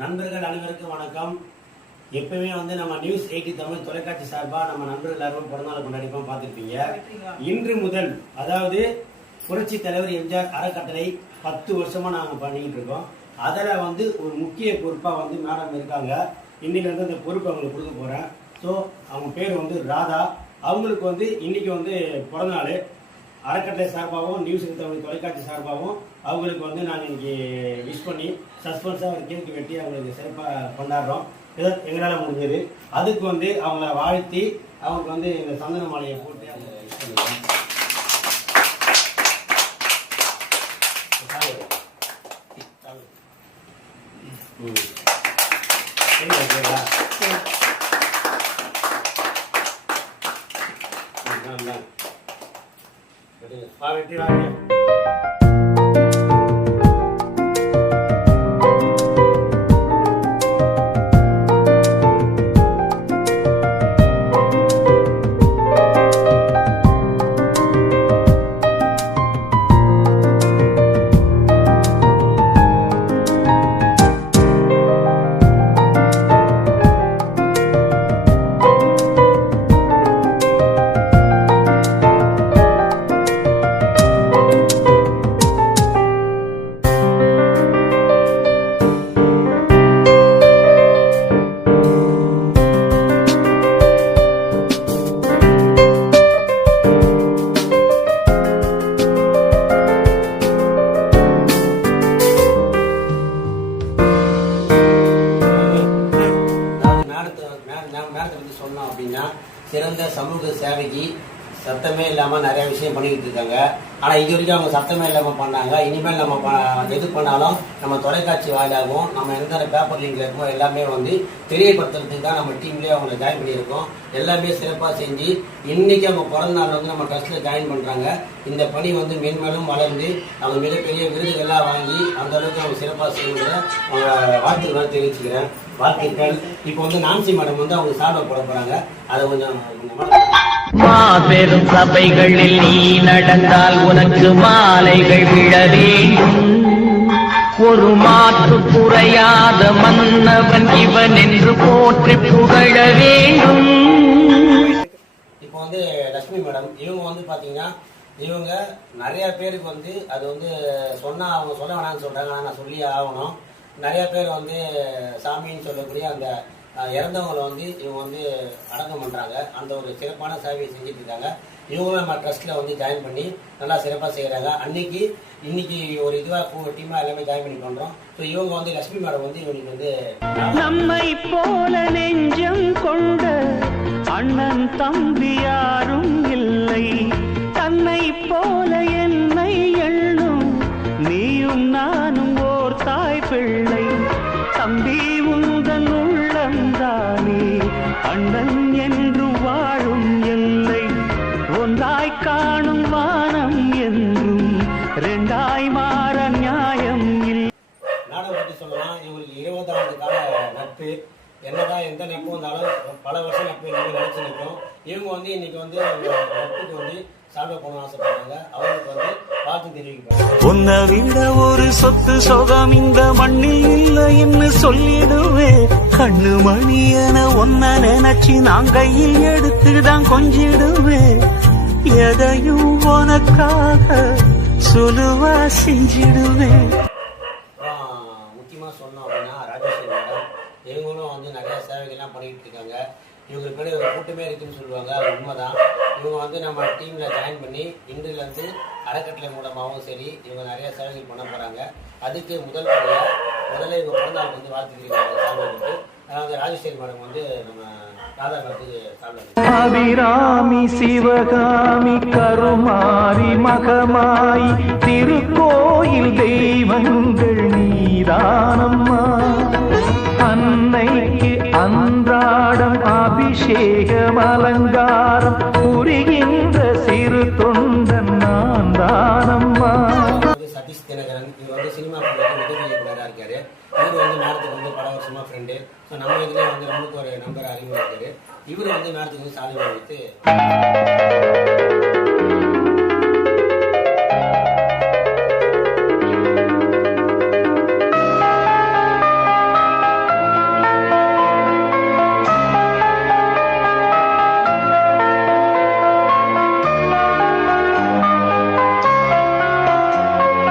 நண்பர்கள் அனைவருக்கும் வணக்கம். எப்பவுமே நம்ம நியூஸ் 80 தமிழ் தொலைக்காட்சி சார்பா நம்ம நண்பர்கள் எல்லாரும் பிறந்தநாள் கொண்டாடிப்போம் பார்த்துருப்பீங்க. இன்று முதல் அதாவது புரட்சி தலைவர் எம்ஜிஆர் அறக்கட்டளை 10 வருஷமா நாங்கள் பண்ணிக்கிட்டு இருக்கோம். அதில் ஒரு முக்கிய பொறுப்பா மேடம் இருக்காங்க. இன்னைக்கு அந்த பொறுப்பு அவங்களுக்கு கொடுக்க போறேன். ஸோ அவங்க பேர் ராதா. அவங்களுக்கு இன்னைக்கு பிறந்தநாள். அறக்கட்டளை சார்பாகவும் நியூஸ் தமிழ் தொலைக்காட்சி சார்பாகவும் அவங்களுக்கு நாங்கள் இன்னைக்கு விஷ் பண்ணி சஸ்பென்ஸாக ஒரு கேக்கு வெட்டி அவங்களுக்கு சிறப்பாக கொண்டாடுறோம். இதை எங்களால் முடிஞ்சது. அதுக்கு அவங்கள வாழ்த்தி அவங்களுக்கு இந்த சந்தன மாலையை போட்டு அவங்க விஷ் பண்ணுவோம். வெற்றி வாங்க. சொன்னோம் அப்படின்னா சிறந்த சமூக சேவைக்கு சத்தமே இல்லாமல் நிறைய விஷயம் பண்ணிக்கிட்டு இருக்காங்க. ஆனால் இது வரைக்கும் அவங்க சத்தமே இல்லாமல் பண்ணாங்க. இனிமேல் நம்ம எது பண்ணாலும் நம்ம தொலைக்காட்சி வாயிலாகவும் நம்ம எந்த பேப்பர் லிங்க்ல இருக்கோம் எல்லாமே தெரியப்படுத்துறதுக்கு தான் நம்ம டீம்லேயே அவங்களை ஜாயின் பண்ணியிருக்கோம். எல்லாமே சிறப்பாக செஞ்சு இன்னைக்கு அவங்க பிறந்த நாள் நம்ம ட்ரஸ்ட்ல ஜாயின் பண்ணுறாங்க. இந்த பணி மேன்மேலும் வளர்ந்து அவங்க மிகப்பெரிய விருதுகள்லாம் வாங்கி அந்த அளவுக்கு அவங்க சிறப்பாக செய்யுங்க அவங்க வாழ்த்துக்களை தெரிவிச்சுக்கிறேன். வாழ்த்துக்கள். இப்போ நான்சி மேடம் அவங்க சால்வை போட போறாங்க. அதை கொஞ்சம் மாபெரும் சபைகளில் நீ நடந்தால் உனக்கு மாலைகள் விழ வேண்டும். ஒரு மாற்று குறையாத மன்னவன் இவன் என்று போற்றி புகழ வேண்டும். இப்போ லட்சுமி மேடம் இவங்க பாத்தீங்கன்னா இவங்க நிறைய பேருக்கு அது சொன்னா அவங்க சொல்ல வேணாம்னு சொல்றாங்க. ஆனா நான் சொல்லி ஆகணும். நிறைய பேர் சாமின்னு சொல்லக்கூடிய அந்த இறந்தவங்களை இவங்க அடக்கம் பண்றாங்க. அந்த ஒரு சிறப்பான சேவையை செஞ்சுட்டு இருக்காங்க. இவங்களும் நம்ம ட்ரஸ்ட்ல ஜாயின் பண்ணி நல்லா சிறப்பாக செய்யறாங்க. இன்னைக்கு ஒரு இதுவா டீமா எல்லாமே ஜாயின் பண்ணி பண்றோம். ஸோ இவங்க லட்சுமி மேடம் இவங்களுக்கு நம்மை போல நெஞ்சம் கொண்ட அண்ணன் தம்பி யாரும் இல்லை. தன்னை போல என்னை எண்ணும் நீயும் நானும் ஓர் தாய் பிள்ளை. தம்பி உந்தன் உள்ளந்தானே அண்ணன் என்று வாழும் எல்லை. ஒன்றாய் காணும் வானம் என்றும் ரெண்டாய் மாற நியாயம் இல்லை. நாடகம் பற்றி சொல்லலாம். இவங்களுக்கு 20 ஆண்டு கால நட்பு. என்னதான் எந்த நட்பு வந்தாலும் பல வருஷம் நட்பு நினைச்சு நிற்போம். இவங்க இன்னைக்கு நட்புக்கு சால்வை போன ஆசைப்படுறாங்க. அவங்களுக்கு பார்த்து தெரிவிக்கிறாங்க. உன்னை விட ஒரு சொத்து சொகம் இந்த மண்ணில் இல்லைன்னு சொல்லிடுவேன். கண்ணு மணி என ஒன்ன நினைச்சு நான் கையில் எடுத்துதான் கொஞ்சிடுவேன். எதையும் உனக்காக சொல்லுவா செஞ்சிடுவேன். முக்கியமா சொன்னோம் அப்படின்னா ராஜேஸ்வரி மேடம் இவங்களும் நிறைய சேவைகள்லாம் பண்ணிட்டு இருக்காங்க. இவங்களுக்கு பேர் ஒரு கூட்டமே இருக்குன்னு சொல்லுவாங்க. அது உண்மைதான். இவங்க நம்ம டீம்ல ஜாயின் பண்ணி இன்றிலிருந்து அறக்கட்டளை மூலமாகவும் சரி இவங்க நிறைய சேவைகள் பண்ண போறாங்க. அதுக்கு முதல்ல இவங்க பிறந்தநாள் வாழ்த்துக்கிறீங்க சால்வை. அதாவது ராஜேஸ்வரி மேடம் நம்ம ராதா மேடத்துக்கு சால்வை. அபிராமி சிவகாமி கருமாரி மகமாய் திருக்கோயில் தெய்வங்கள் நீதானம்மா. அன்னைக்கு அன்றாடம் அபிஷேகம் அலங்காரம் புரிகின்ற சிறு தொண்டன் நான் தானம்மா. சதீஷ் தினகரன் இவர் சினிமா உதவி இயக்குனராக இருக்காரு. இவர் மேடத்துக்கு பல வருஷமா ஃப்ரெண்டு. ஸோ நம்ம இதுலேயே நமக்கு ஒரு நம்பர் அறிமுகம் இருக்காரு. இவர் மேடத்துக்கு சாலை வைத்து